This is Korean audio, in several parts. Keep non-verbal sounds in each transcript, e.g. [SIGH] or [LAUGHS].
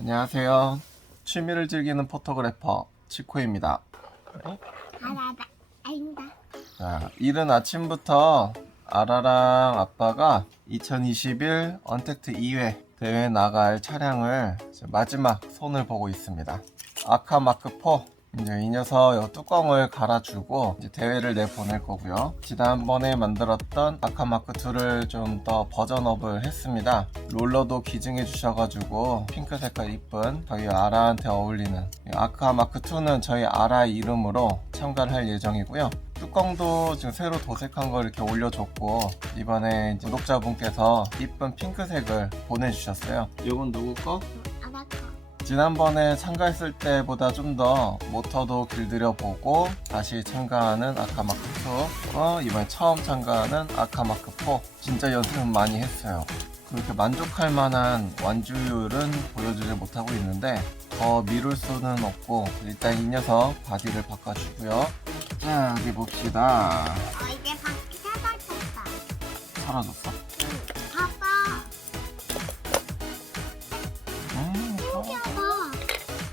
안녕하세요. 취미를 즐기는 포토그래퍼 치코입니다. 알아다 아닌다 자, 이른 아침부터 아라랑 아빠가 2021 언택트 2회 대회 나갈 차량을 마지막 손을 보고 있습니다. 아카 마크 4. 이제 이 녀석 요 뚜껑을 갈아주고 이제 대회를 내보낼 거고요. 지난번에 만들었던 아카 마크 2를 좀 더 버전업을 했습니다. 롤러도 기증해 주셔가지고 핑크 색깔 이쁜 저희 아라한테 어울리는 이 아카 마크 2는 저희 아라 이름으로 참가를 할 예정이고요. 뚜껑도 지금 새로 도색한 걸 이렇게 올려줬고 이번에 구독자분께서 이쁜 핑크색을 보내주셨어요. 이건 누구 거? 지난번에 참가했을 때보다 좀 더 모터도 길들여 보고 다시 참가하는 아카마크2 어, 이번에 처음 참가하는 아카마크4 진짜 연습은 많이 했어요. 그렇게 만족할 만한 완주율은 보여주지 못하고 있는데 더 미룰 수는 없고 일단 이 녀석 바디를 바꿔주고요. 자 여기 봅시다. 어 이제 밖에 사라졌다. 사라졌어?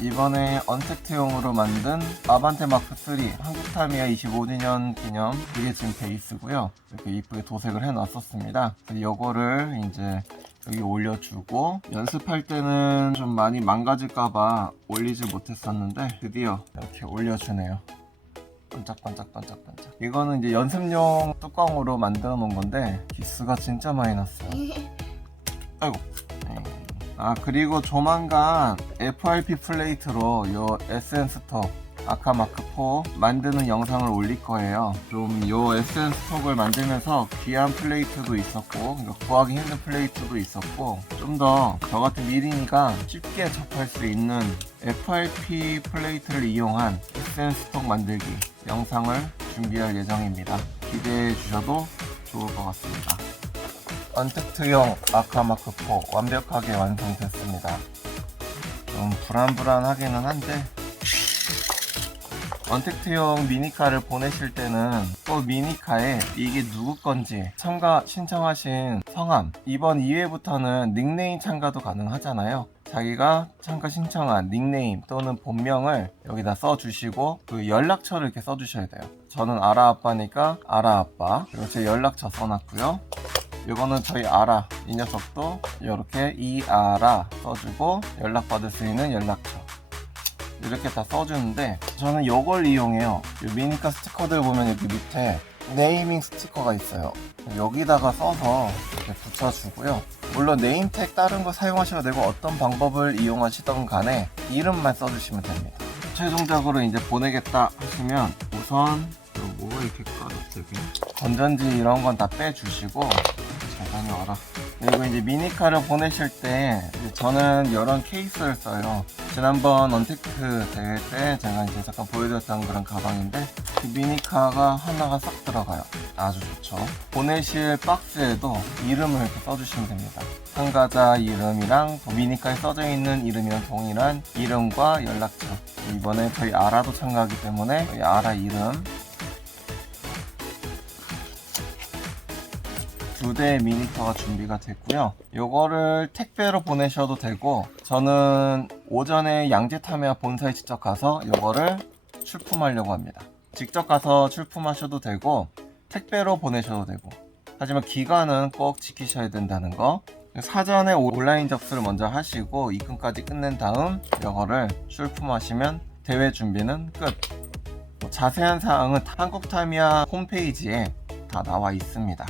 이번에 언택트용으로 만든 아반떼 마크 3 한국 타미야 25주년 기념 이게 지금 베이스고요. 이렇게 이쁘게 도색을 해놨었습니다. 이거를 이제 여기 올려주고 연습할 때는 좀 많이 망가질까봐 올리지 못했었는데 드디어 이렇게 올려주네요. 반짝반짝반짝반짝. 이거는 이제 연습용 뚜껑으로 만들어 놓은 건데 기스가 진짜 많이 났어요. [LAUGHS] 아이고. 네. 아 그리고 조만간 FRP 플레이트로 요 에센스톡 아카마크 4 만드는 영상을 올릴 거예요. 좀 요 에센스톡을 만들면서 귀한 플레이트도 있었고 구하기 힘든 플레이트도 있었고 좀 더 저 같은 미리니까 쉽게 접할 수 있는 FRP 플레이트를 이용한 에센스톡 만들기 영상을 준비할 예정입니다. 기대해 주셔도 좋을 것 같습니다. 언택트용 아카마크 4 완벽하게 완성됐습니다. 좀 불안불안하기는 한데 언택트용 미니카를 보내실 때는 또 미니카에 이게 누구 건지 참가 신청하신 성함 이번 2회부터는 닉네임 참가도 가능하잖아요. 자기가 참가 신청한 닉네임 또는 본명을 여기다 써주시고 그 연락처를 이렇게 써주셔야 돼요. 저는 아라 아빠니까 아라 아빠 그리고 제 연락처 써놨고요. 이거는 저희 아라 이 녀석도 이렇게 이 아라 써주고 연락받을 수 있는 연락처. 이렇게 다 써주는데 저는 이걸 이용해요. 이 미니카 스티커들 보면 여기 밑에 네이밍 스티커가 있어요. 여기다가 써서 이렇게 붙여주고요. 물론 네임택 다른 거 사용하셔도 되고 어떤 방법을 이용하시던 간에 이름만 써주시면 됩니다. 최종적으로 이제 보내겠다 하시면 우선 뭐가 이렇게 까졌지 건전지 이런 건 다 빼주시고 잘 다녀와라. 그리고 이제 미니카를 보내실 때 저는 이런 케이스를 써요. 지난번 언테크 대회 때 제가 이제 잠깐 보여드렸던 그런 가방인데 그 미니카가 하나가 싹 들어가요. 아주 좋죠. 보내실 박스에도 이름을 이렇게 써주시면 됩니다. 참가자 이름이랑 또 미니카에 써져 있는 이름이랑 동일한 이름과 연락처. 이번에 저희 아라도 참가하기 때문에 저희 아라 이름 두 대의 미니커가 준비가 됐고요. 요거를 택배로 보내셔도 되고 저는 오전에 양재타메아 본사에 직접 가서 요거를 출품하려고 합니다. 직접 가서 출품하셔도 되고 택배로 보내셔도 되고 하지만 기간은 꼭 지키셔야 된다는 거 사전에 온라인 접수를 먼저 하시고 입금까지 끝낸 다음 요거를 출품하시면 대회 준비는 끝. 뭐 자세한 사항은 한국타미아 홈페이지에 다 나와 있습니다.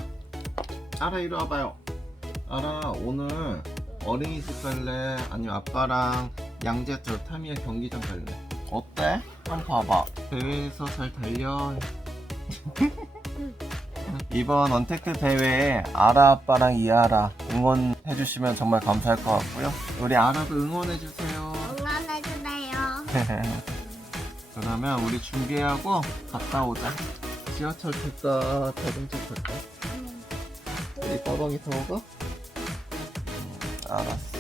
아라 이리 와봐요. 아라 오늘 어린이집 갈래? 아니면 아빠랑 양재 저 타미야 경기장 갈래? 어때? 한번 봐봐. 대회에서 잘 달려. [LAUGHS] 이번 언테크 대회에 아라 아빠랑 이아라 응원해주시면 정말 감사할 것 같고요. 우리 아라도 응원해주세요. 응원해주세요 [LAUGHS] 그러면 우리 준비하고 갔다 오자. 지하철 탈까? 자동차 탈까? 이 빠방이 타워가? 알았어.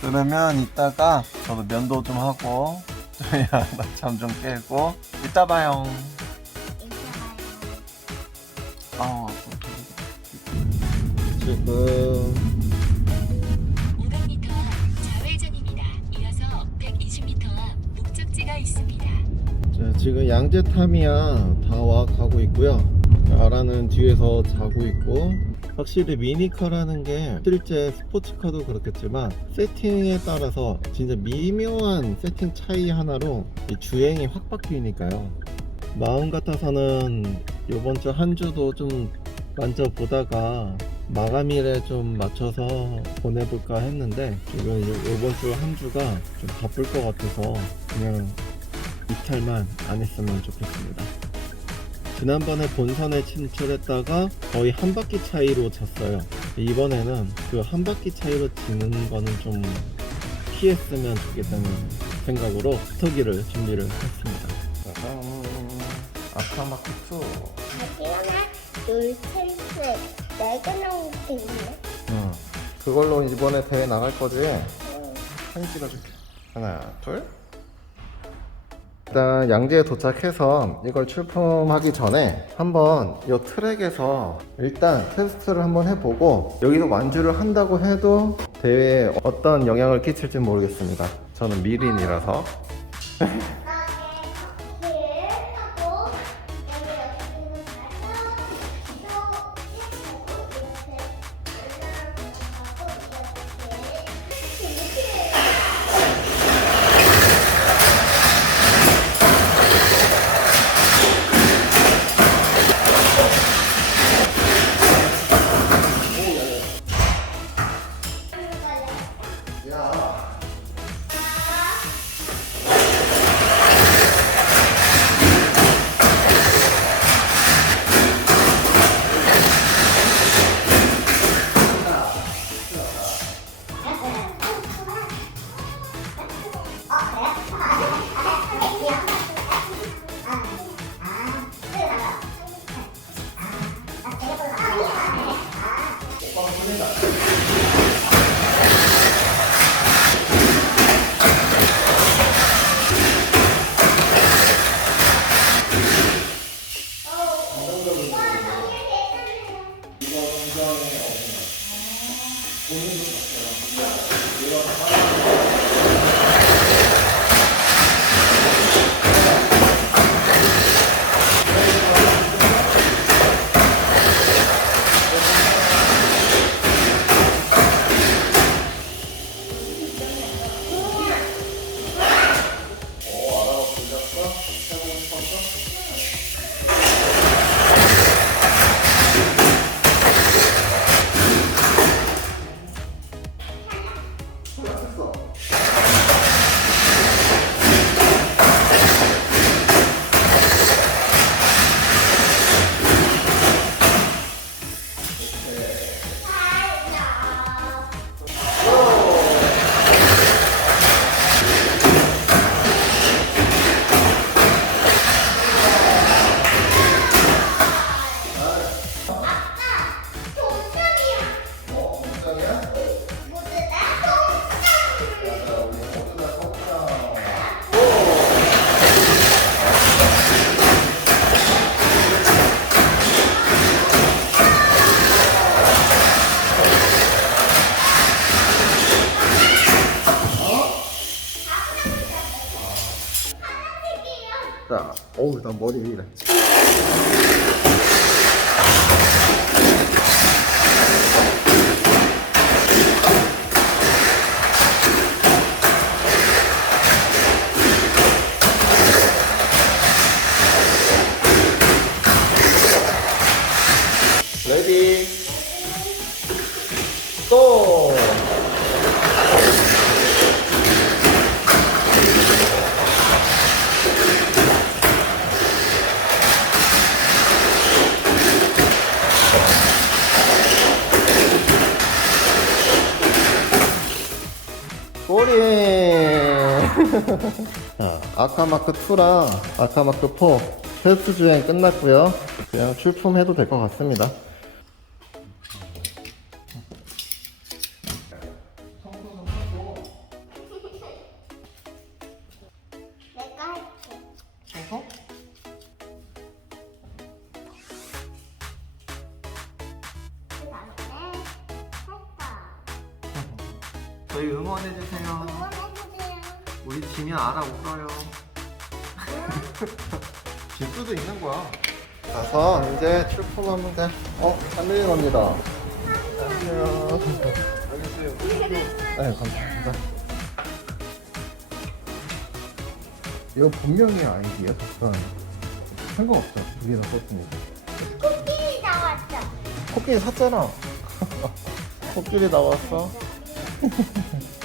그러면 이따가 저도 면도 좀 하고 [LAUGHS] 잠좀 깨고 이따 봐요. 어, 지금 지금 자, 지금 양재탐이야 다 와 가고 있고요. 아라는 뒤에서 자고 있고 확실히 미니카라는 게 실제 스포츠카도 그렇겠지만 세팅에 따라서 진짜 미묘한 세팅 차이 하나로 이 주행이 확 바뀌니까요. 마음 같아서는 이번 주 한 주도 좀 만져보다가 마감일에 좀 맞춰서 보내볼까 했는데 지금 요- 요번 주 한 주가 좀 바쁠 것 같아서 그냥 이탈만 안 했으면 좋겠습니다. 지난번에 본선에 진출했다가 거의 한 바퀴 차이로 졌어요. 이번에는 그 한 바퀴 차이로 지는 거는 좀 피했으면 좋겠다는 생각으로 스터기를 준비를 했습니다. 짜잔. 아카마크 2. 하나, 둘, 셋, 넷. 네개 나온 게 있네. 응. 그걸로 이번에 대회 나갈 거지? 응. 사진 찍어줄게. 하나, 둘. 일단 양재에 도착해서 이걸 출품하기 전에 한번 이 트랙에서 일단 테스트를 한번 해보고 여기서 완주를 한다고 해도 대회에 어떤 영향을 끼칠지 모르겠습니다. 저는 미린이라서. [LAUGHS] 자, 어우, 나 머리 왜 이래. 레디 또 꼬리 자, [LAUGHS] 아카마크 2랑 아카마크 4 테스트 주행 끝났고요. 그냥 출품해도 될 것 같습니다 저희 응원해주세요 응원해주세요. 우리 지면 알아 울어요 응. 질수도 있는 거야. 가서 이제 출품하면 돼. 어, 한민이 갑니다. 안녕. 네, 감사합니다. 이거 분명히 아이디야, 잠깐. 상관없죠. 위에다 썼으니까. 코끼리 나왔어. 코끼리 샀잖아. [LAUGHS] 코끼리 나왔어. [LAUGHS]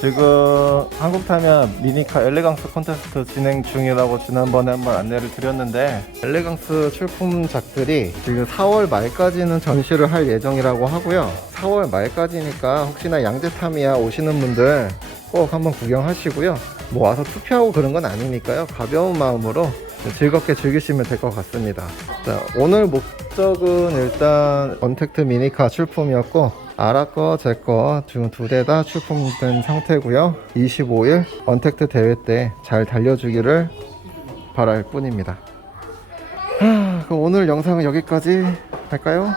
지금 한국 타면 미니카 엘레강스 콘테스트 진행 중이라고 지난번에 한번 안내를 드렸는데 엘레강스 출품작들이 지금 4월 말까지는 전시를 할 예정이라고 하고요. 4월 말까지니까 혹시나 양재타미야 오시는 분들 꼭 한번 구경하시고요. 뭐 와서 투표하고 그런 건 아니니까요. 가벼운 마음으로 즐겁게 즐기시면 될 것 같습니다. 자, 오늘 목적은 일단 언택트 미니카 출품이었고 아라 거, 제 거 지금 두 대 다 출품된 상태고요. 25일 언택트 대회 때 잘 달려주기를 바랄 뿐입니다. 하, 그럼 오늘 영상은 여기까지 할까요?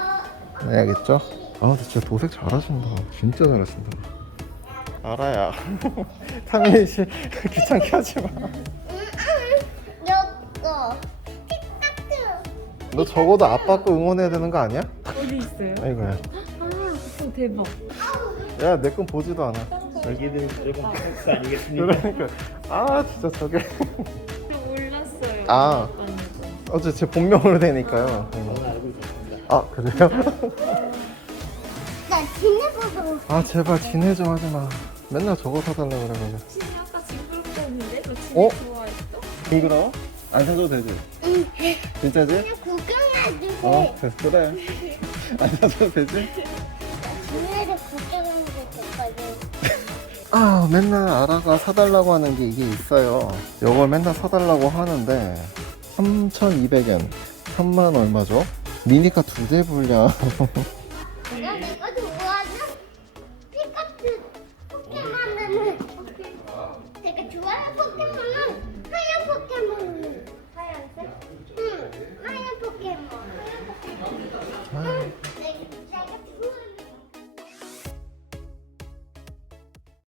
네, 알겠죠? 아, 진짜 도색 잘하신다. 진짜 잘하신다. 알아야. [LAUGHS] 타민이 씨 [LAUGHS] 귀찮게 하지 마. 너 적어도 아빠 거 응원해야 되는 거 아니야? 어디 있어요? 아이고야. 아, 어, 대박. 야, 내 건 보지도 않아. 여기는 조금 박스 아니겠습니까? 그러니까. 아, 진짜 저게. 저 몰랐어요. 아. 어제 제 본명으로 되니까요. 저는 알고 있었습니다. 아, 그래요? 나 지내보고 아, 제발 진해 좀 하지 마. 맨날 저거 사달라 그러면. 진이 아까 했는데? 너 진이 어? 좋아했어? 징그러워? 안 사줘도 되지? 응. 진짜지? 그냥 구경해주고 어, 됐- 그래. 안 사줘도 되지? 지내를 구경하는 게 좋거든. 아, 맨날 아라가 사달라고 하는 게 이게 있어요. 요걸 맨날 사달라고 하는데, 3,200엔. 3만 얼마죠? 미니카 두 대 분량. [LAUGHS]